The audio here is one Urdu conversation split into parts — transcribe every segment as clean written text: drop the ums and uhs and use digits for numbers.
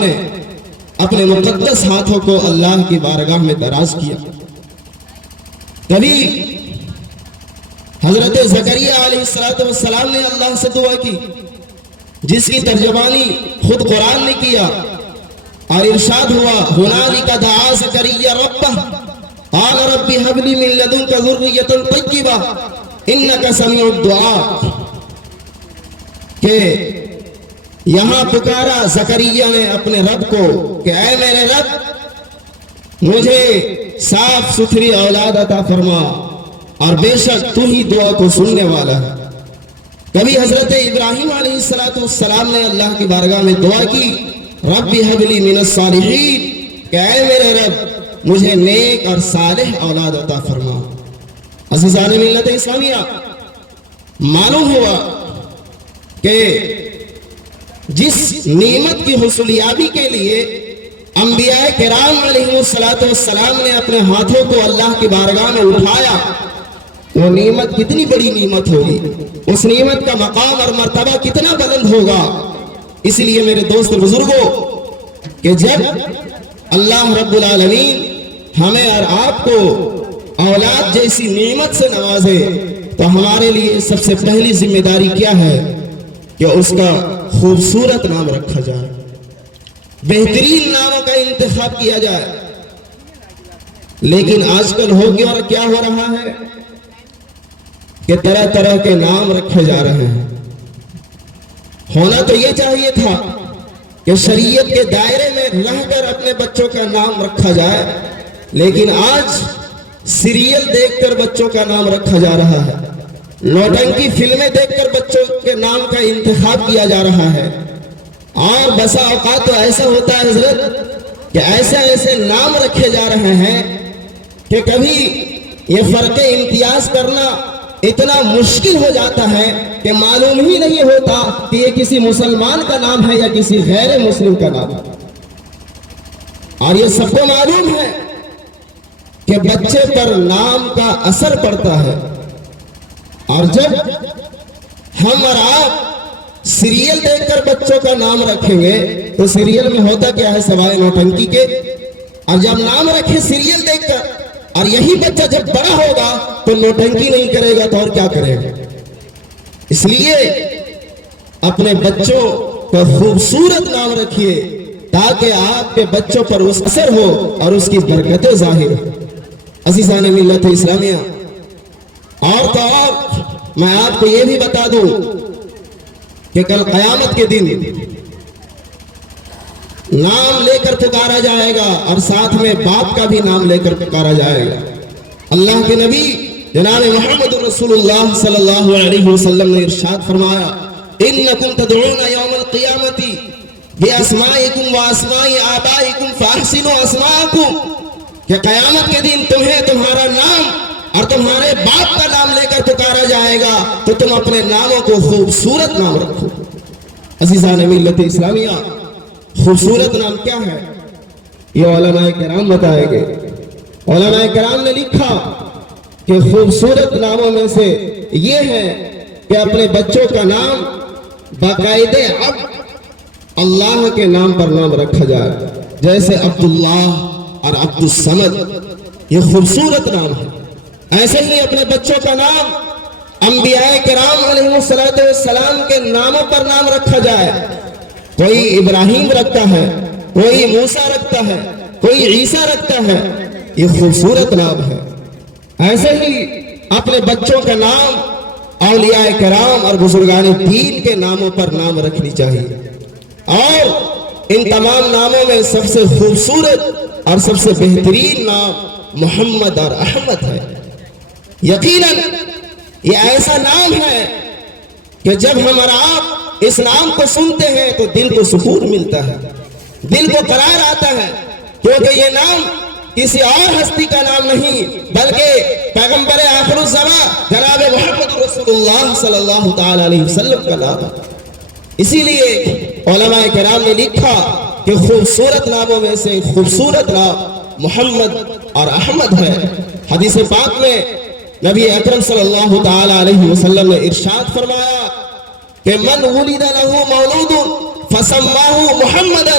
نے اپنے مقدس ہاتھوں کو اللہ کی بارگاہ میں دراز کیا۔ کبھی حضرت زکریا علیہ السلام نے اللہ سے دعا کی، جس کی ترجمانی خود قرآن نے کیا، اور ارشاد ہوا ہنالک دعا زکریا ربہ قال رب هب لي من لدنك ذرية طیبہ انک سمیع الدعاء، کہ یہاں پکارا زکریا نے اپنے رب کو کہ اے میرے رب مجھے صاف ستھری اولاد عطا فرما، اور بے شک تو ہی دعا کو سننے والا ہے۔ کبھی حضرت ابراہیم علیہ السلام نے اللہ کی بارگاہ میں دعا کی رب هب لي من الصالحین، کہ اے میرے رب مجھے نیک اور صالح اولاد عطا فرما۔ عزیزان ملت اسلامیہ، معلوم ہوا کہ جس نعمت کی حصولیابی کے لیے انبیاء کرام علیہ السلام نے اپنے ہاتھوں کو اللہ کی بارگاہ میں اٹھایا، وہ نعمت کتنی بڑی نعمت ہوگی، اس نعمت کا مقام اور مرتبہ کتنا بلند ہوگا۔ اس لیے میرے دوست بزرگوں کہ جب اللہ رب العالمین ہمیں اور آپ کو اولاد جیسی نعمت سے نوازے تو ہمارے لیے سب سے پہلی ذمہ داری کیا ہے کہ اس کا خوبصورت نام رکھا جائے، بہترین ناموں کا انتخاب کیا جائے۔ لیکن آج کل ہو گیا اور کیا ہو رہا ہے کہ طرح طرح کے نام رکھے جا رہے ہیں۔ ہونا تو یہ چاہیے تھا کہ شریعت کے دائرے میں رہ کر اپنے بچوں کا نام رکھا جائے، لیکن آج سیریل دیکھ کر بچوں کا نام رکھا جا رہا ہے، نوٹنکی فلمیں دیکھ کر بچوں کے نام کا انتخاب کیا جا رہا ہے، اور بسا اوقات تو ایسا ہوتا ہے حضرت کہ ایسے نام رکھے جا رہے ہیں کہ کبھی یہ فرق امتیاز کرنا اتنا مشکل ہو جاتا ہے کہ معلوم ہی نہیں ہوتا کہ یہ کسی مسلمان کا نام ہے یا کسی غیر مسلم کا نام ہے۔ اور یہ سب کو معلوم ہے کہ بچے پر نام کا اثر پڑتا ہے، اور جب ہم اور آپ سیریل دیکھ کر بچوں کا نام رکھیں گے تو سیریل میں ہوتا کیا ہے سوائے نوٹنکی کے، اور جب نام رکھے سیریل دیکھ کر، اور یہی بچہ جب بڑا ہوگا تو نوٹنکی نہیں کرے گا تو اور کیا کرے گا۔ اس لیے اپنے بچوں کو خوبصورت نام رکھیے تاکہ آپ کے بچوں پر اس اثر ہو اور اس کی برکتیں ظاہر ہو۔ عزیزان ملت اسلامیہ، اور تو اور میں آپ کو یہ بھی بتا دوں کہ کل قیامت کے دن نام لے کر پکارا جائے گا اور ساتھ میں باپ کا بھی نام لے کر پکارا جائے گا۔ اللہ کے نبی جناب محمد رسول اللہ صلی اللہ علیہ وسلم نے ارشاد فرمایا انکم تدعون یوم القیامت باسمائکم واسماء آبائکم فاحسنوا اسماءکم، کہ قیامت کے دن تمہیں تمہارا نام اور تمہارے باپ کا نام لے کر پکارا جائے گا تو تم اپنے ناموں کو خوبصورت نام رکھو۔ عزیزان ملت اسلامیہ، خوبصورت نام کیا ہے یہ علماء کرام بتائیں گے۔ علماء کرام نے لکھا کہ خوبصورت ناموں میں سے یہ ہے کہ اپنے بچوں کا نام باقاعدہ اللہ کے نام پر نام رکھا جائے، جیسے عبداللہ اور عبد الصمد، یہ خوبصورت نام ہے۔ ایسے ہی اپنے بچوں کا نام انبیاء کرام علیہ السلام کے ناموں پر نام رکھا جائے، کوئی ابراہیم رکھتا ہے، کوئی موسیٰ رکھتا ہے، کوئی عیسیٰ رکھتا ہے، یہ خوبصورت نام ہے۔ ایسے ہی اپنے بچوں کا نام اولیاء کرام اور بزرگان دین کے ناموں پر نام رکھنی چاہیے، اور ان تمام ناموں میں سب سے خوبصورت اور سب سے بہترین نام محمد اور احمد ہے۔ یقیناً یہ ایسا نام ہے کہ جب ہم اور آپ اس نام کو سنتے ہیں تو دل کو سکون ملتا ہے، دل کو قرار آتا ہے، کیونکہ یہ نام کسی اور ہستی کا نام نہیں بلکہ پیغمبر آخر الزمان جناب محمد رسول اللہ صلی اللہ تعالی علیہ وسلم کا نام ہے۔ اسی لیے علماء کرام نے لکھا کہ خوبصورت ناموں میں سے خوبصورت نام محمد اور احمد ہے۔ حدیث پاک میں نبی اکرم صلی اللہ تعالی علیہ وسلم نے ارشاد فرمایا کہ من ولد له مولود فسماه محمدا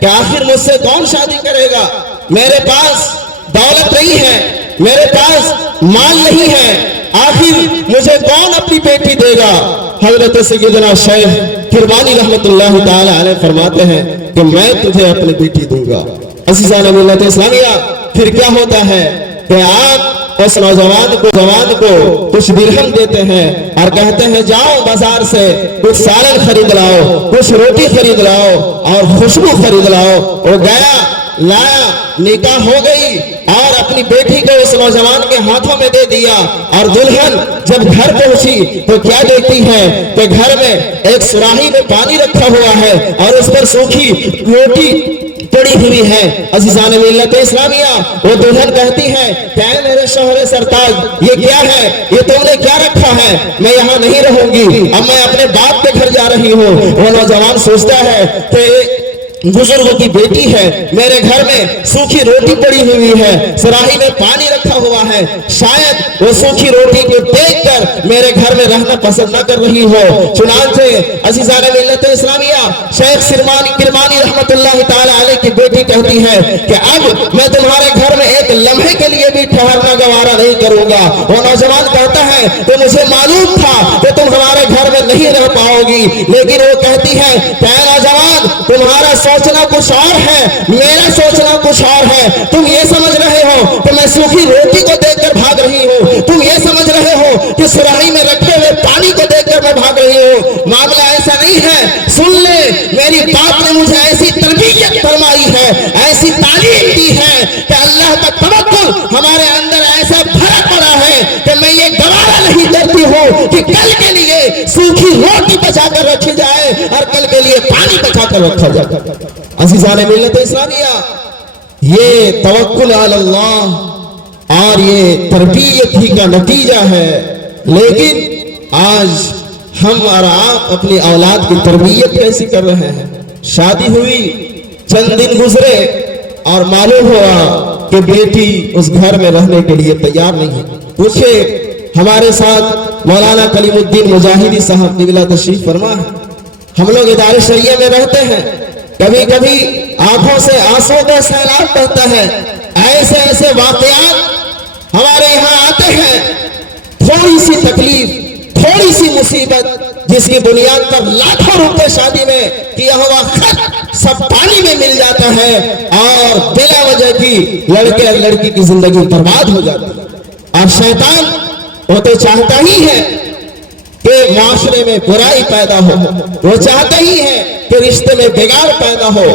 کہ آخر مجھ سے کون شادی کرے گا؟ میرے پاس دولت نہیں ہے، میرے پاس مال نہیں ہے، آخر مجھے کون اپنی بیٹی دے گا؟ حضرت سیدنا شیخ کرمانی رحمت اللہ تعالی علیہ فرماتے ہیں کہ میں تجھے اپنی بیٹی دوں گا۔ عزیزان ملت اسلامیہ، پھر کیا ہوتا ہے کہ آپ اس نوجوان کو کچھ درہم دیتے ہیں اور کہتے ہیں جاؤ بازار سے کچھ سالن خرید لاؤ، کچھ روٹی خرید لاؤ اور خوشبو خرید لاؤ۔ وہ گیا، لایا، نکاح ہو گئی اور اپنی بیٹی کو اس نوجوان کے ہاتھوں میں دے دیا، اور دلہن جب گھر پہنچی تو کیا دیکھتی ہے کہ گھر میں ایک سراہی میں پانی رکھا ہوا ہے اور اس پر سوکھی روٹی پڑی ہوئی ہے۔ عزیزان ملت اسلامیہ، وہ دلہن کہتی ہے کہ اے میرے شوہر سرتاج، یہ کیا ہے؟ یہ تم نے کیا رکھا ہے؟ میں یہاں نہیں رہوں گی، اب میں اپنے باپ کے گھر جا رہی ہوں۔ وہ نوجوان سوچتا ہے کہ بزرگوں کی بیٹی ہے، میرے گھر میں سوکھی روٹی پڑی ہوئی ہے، سراہی میں پانی رکھا ہوا ہے، شاید وہ سوکھی روٹی کو دیکھ کر میرے گھر میں رہنا پسند نہ کر رہی ہو۔ چنانچہ عزیزان ملت اسلامیہ، شیخ کرمانی رحمت اللہ تعالی علیہ کی بیٹی کہتی ہے کہ اب میں تمہارے گھر میں ایک لمحے کے لیے بھی ٹھہرنا گوارا نہیں کروں گا۔ وہ نوجوان کہتا ہے کہ مجھے معلوم تھا کہ تم ہمارے گھر میں نہیں رہ پاؤ گی، لیکن وہ کہتی ہے کہ اے نوجوان، تمہارا سوچنا کچھ اور ہے، میرا سوچنا کچھ اور ہے۔ تم یہ سمجھ رہے ہو کہ میں سوکھی روٹی کو دیکھ کر بھاگ رہی ہوں، تم یہ سمجھ رہے ہو کہ سراہی میں رکھے ہوئے پانی کو دیکھ کر میں بھاگ رہی ہوں۔ معاملہ ایسا نہیں ہے، سن لے، میری باپ نے مجھے ایسی تربیت فرمائی ہے، ایسی تعلیم دی ہے کہ اللہ کا توکل ہمارے اندر ایسا بھرا پڑا ہے کہ میں یہ گوارا نہیں کرتی ہوں کہ کل کے لیے سوکھی روٹی بچا کر رکھی جائے اور کل کے لیے پانی بچا کر رکھا جائے۔ عزیزان ملت اسلامیہ، یہ توکل علی اللہ اور یہ تربیت ہی کا نتیجہ ہے، لیکن آج ہم اور آپ اپنی اولاد کی تربیت کیسی کر رہے ہیں؟ شادی ہوئی، چند دن گزرے اور معلوم ہوا کہ بیٹی اس گھر میں رہنے کے لیے تیار نہیں ہے۔ پوچھے، ہمارے ساتھ مولانا کلیم الدین مجاہدی صاحب قبلہ تشریف فرما ہے، ہم لوگ ادارے شریعہ میں رہتے ہیں، کبھی کبھی آنکھوں سے آنسو کا سیلاب بہتا ہے، ایسے ایسے واقعات ہمارے یہاں آتے ہیں، تھوڑی سی تکلیف، تھوڑی سی مصیبت جس کی بنیاد پر لاکھوں روپے شادی میں کیا ہوا خرچ سب پانی میں مل جاتا ہے اور بلا وجہ کی لڑکے اور لڑکی کی زندگی برباد ہو جاتی ہے۔ اور شیطان وہ تو چاہتا ہی ہے کہ معاشرے میں برائی پیدا ہو، وہ چاہتا ہی ہے کہ رشتے میں بگاڑ پیدا ہو۔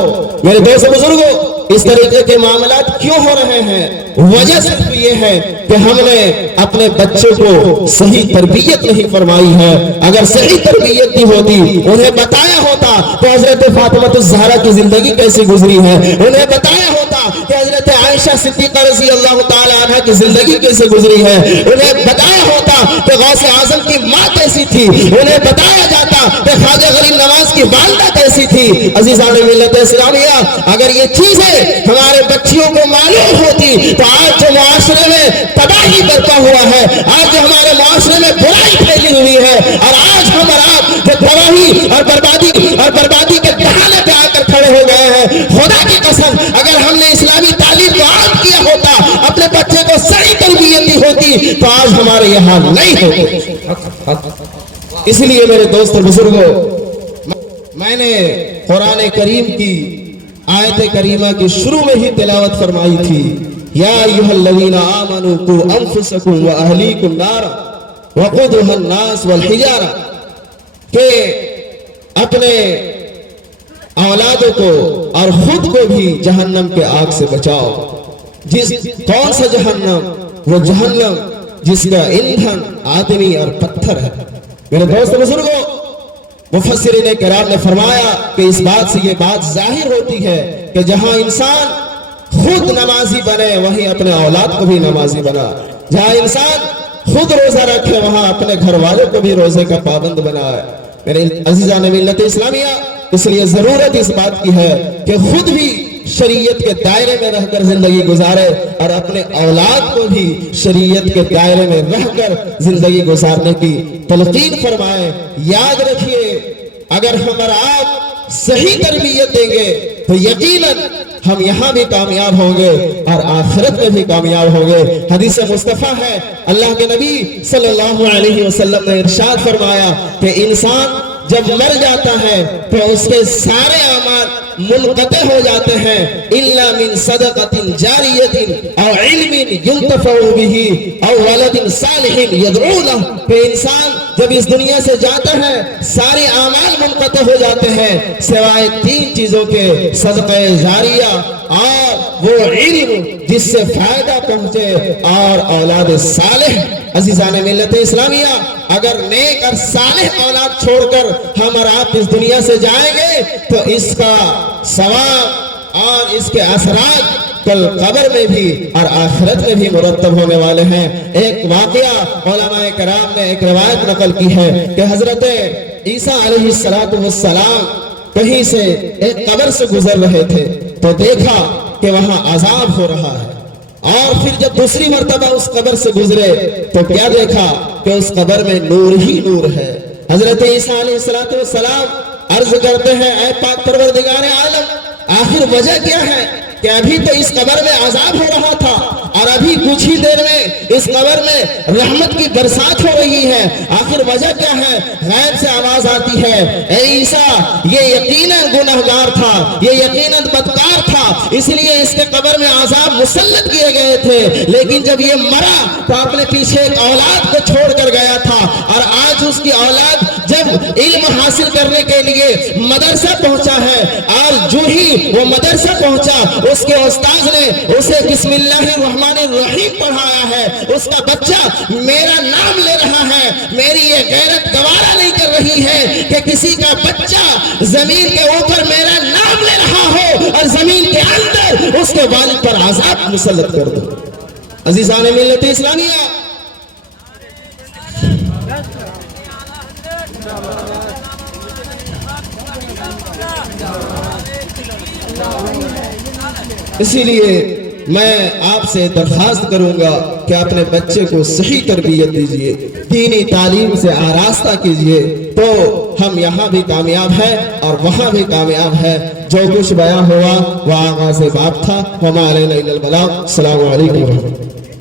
میرے دوست بزرگوں، اس طریقے کے معاملات کیوں ہو رہے ہیں؟ وجہ صرف یہ ہے کہ ہم نے اپنے بچے کو صحیح تربیت نہیں فرمائی ہے۔ اگر صحیح تربیت دی ہوتی، انہیں بتایا ہوتا کہ حضرت فاطمہ الزہرا کی زندگی کیسی گزری ہے، انہیں بتایا ہوتا کہ حضرت عائشہ صدیقہ رضی اللہ تعالی عنہ کی زندگی کیسے گزری ہے، انہیں بتایا ہوتا کہ غوث اعظم کی ماں کیسی تھی، انہیں بتایا جاتا کہ خواجہ غریب نواز کی والدہ کیسی تھی۔ عزیزان ملت اسلامیہ، اگر یہ چیزیں ہمارے بچیوں کو معلوم ہوتی تو آج جو معاشرے میں تباہی برپا ہوا ہے، آج جو ہمارے معاشرے میں برائی پھیلی ہوئی ہے، اور آج ہم اور آپ جو تباہی اور بربادی کے بہانے پہ آ کر کھڑے ہو گئے ہیں، خدا کی قسم اگر ہم نے اسلامی تعلیم کو عام کیا ہوتا، اپنے بچے کو صحیح تربیت دی ہوتی تو آج ہمارے یہ حال نہیں ہوتے۔ اس لیے میرے دوست اور بزرگوں، میں نے قرآن کریم کی آیت کریمہ کی شروع میں ہی تلاوت فرمائی تھی، یا ایھا الذین آمنوا قوا انفسکم واہلیکم نارا وقودھا الناس والحجارہ، کہ اپنے اولادوں کو اور خود کو بھی جہنم کے آگ سے بچاؤ۔ کون سا جہنم؟ وہ جہنم جس کا ایندھن آدمی اور پتھر ہے۔ میرے دوست بزرگوں، مفسرین کرام نے فرمایا کہ اس بات سے یہ بات ظاہر ہوتی ہے کہ جہاں انسان خود نمازی بنے وہیں اپنے اولاد کو بھی نمازی بنا، جہاں انسان خود روزہ رکھے وہاں اپنے گھر والوں کو بھی روزے کا پابند بنائے۔ میرے عزیزان ملت اسلامیہ، اس لیے ضرورت اس بات کی ہے کہ خود بھی شریعت کے دائرے میں رہ کر زندگی گزارے اور اپنے اولاد کو بھی شریعت کے دائرے میں رہ کر زندگی گزارنے کی تلقین فرمائے۔ یاد رکھیے، اگر ہم اور آپ صحیح تربیت دیں گے تو یقیناً ہم یہاں بھی کامیاب ہوں گے اور آخرت میں بھی کامیاب ہوں گے۔ حدیث مصطفیٰ ہے، اللہ کے نبی صلی اللہ علیہ وسلم نے ارشاد فرمایا کہ انسان جب مر جاتا ہے تو اس کے سارے اعمال منقطع ہو جاتے ہیں الا من صدقۃ جاریۃ او علم ينتفع به او ولد صالح يدعو له۔ کہ انسان جب اس دنیا سے جاتا ہے سارے اعمال منقطع ہو جاتے ہیں سوائے تین چیزوں کے، صدقہ جاریہ اور وہ علم جس سے فائدہ پہنچے اور اولاد صالح۔ عزیزان ملت اسلامیہ، اگر نیک اور صالح اولاد چھوڑ کر ہم اور آپ اس دنیا سے جائیں گے تو اس کا ثواب اور اس کے اثرات کل قبر میں بھی اور آخرت میں بھی مرتب ہونے والے ہیں۔ ایک واقعہ علماء کرام نے ایک روایت نقل کی ہے کہ حضرت عیسیٰ علیہ السلام کہیں سے ایک قبر سے گزر رہے تھے تو دیکھا کہ وہاں عذاب ہو رہا ہے، اور پھر جب دوسری مرتبہ اس قبر سے گزرے تو کیا دیکھا کہ اس قبر میں نور ہی نور ہے۔ حضرت عیسیٰ علیہ السلام عرض کرتے ہیں، اے پاک پروردگار عالم، آخر وجہ کیا ہے کہ ابھی تو اس قبر میں عذاب ہو رہا تھا اور ابھی کچھ ہی دیر میں اس قبر میں رحمت کی برسات ہو رہی ہے، آخر وجہ کیا ہے؟ غیب سے آواز آتی ہے، اے عیسیٰ یہ یقیناً گنہگار تھا، یہ یقیناً بدکار تھا، اس لیے اس کے قبر میں عذاب مسلط کیے گئے تھے، لیکن جب یہ مرا تو اپنے پیچھے ایک اولاد کو چھوڑ کر گیا تھا، اور آج اس کی اولاد جب علم حاصل کرنے کے لیے مدرسہ پہنچا ہے اور جو ہی وہ مدرسہ پہنچا اس کے استاذ نے اسے بسم اللہ الرحمن الرحیم پڑھایا ہے، اس کا بچہ میرا نام لے رہا ہے، میری یہ غیرت گوارا نہیں کر رہی ہے کہ کسی کا بچہ زمین کے اوپر میرا نام لے رہا ہو اور زمین کے اندر اس کے والد پر عذاب مسلط کر دو۔ عزیزان ملت اسلامیہ، اسی لیے میں آپ سے درخواست کروں گا کہ اپنے بچے کو صحیح تربیت دیجیے، دینی تعلیم سے آراستہ کیجیے، تو ہم یہاں بھی کامیاب ہیں اور وہاں بھی کامیاب ہے۔ جو کچھ بیان ہوا وہ آغاز باب تھا، وما علینا الا البلاغ۔ السلام علیکم ورحمۃ اللہ۔